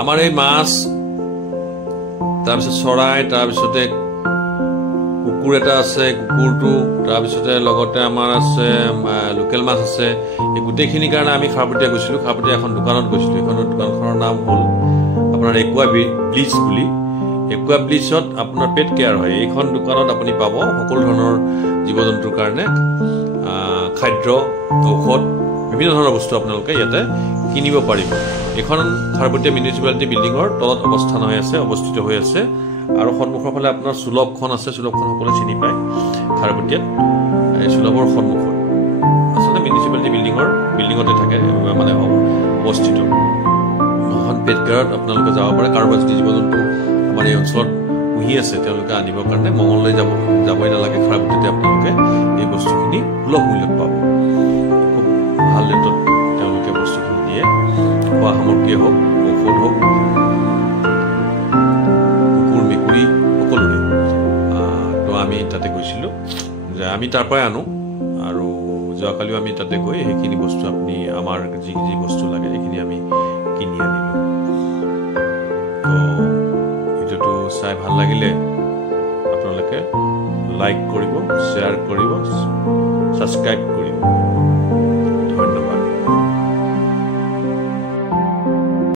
আমাৰ এই মাছ তাৰপিছত চৰাই তাৰপিছতে কুকুৰ এটা আছে কুকুৰটো তাৰপিছতে লগতে আমাৰ আছে লোকেল মাছ আছে এই গোটেইখিনিৰ কাৰণে আমি খাৰপতীয়া গৈছিলোঁ খাৰপতীয়া এখন দোকানত গৈছিলোঁ এখন দোকানখনৰ নাম হ'ল আপোনাৰ একুৱা ব্লিচ বুলি একুৱা ব্লিচত আপোনাৰ পেট কেয়াৰ হয় এইখন দোকানত আপুনি পাব সকলো ধৰণৰ জীৱ জন্তুৰ কাৰণে খাদ্য ঔষধ বিভিন্ন ধৰণৰ বস্তু আপোনালোকে ইয়াতে কিনিব পাৰিব এখন খাৰপতীয়া মিউনিচিপালিটি বিল্ডিঙৰ তলত অৱস্থিত হৈ আছে আৰু সন্মুখৰ ফালে আপোনাৰ সুলভখন আছে সুলভখন সকলোৱে চিনি পায় খাৰপতীয়াত এই সুলভৰ সন্মুখত আচলতে মিউনিচিপালিটি বিল্ডিঙতে থাকে মানে অৱস্থিত এখন পেট কেয়াৰত আপোনালোকে যাব পাৰে কাৰোবাৰ যদি জীৱ জন্তু আমাৰ এই অঞ্চলত পুহি আছে তেওঁলোকে আনিবৰ কাৰণে মঙললৈ যাবই নালাগে খাৰপতীয়াতে আপোনালোকে এই বস্তুখিনি সুলভ মূল্যত পাব খুব ভাল ৰেটত তেওঁলোকে বস্তুখিনি দিয়ে খোৱা সামগ্ৰীয়ে হওক ঔষধ হওক কুকুৰ মেকুৰী সকলোৰে তো আমি তাতে গৈছিলোঁ যে আমি তাৰ পৰাই আনো আৰু যোৱাকালিও আমি তাতে গৈ সেইখিনি বস্তু আপুনি আমাৰ যি যি বস্তু লাগে সেইখিনি আমি কিনি আনিলোঁ তো ভিডিঅ'টো চাই ভাল লাগিলে আপোনালোকে লাইক কৰিব শ্বেয়াৰ কৰিব ছাবস্ক্ৰাইব কৰিব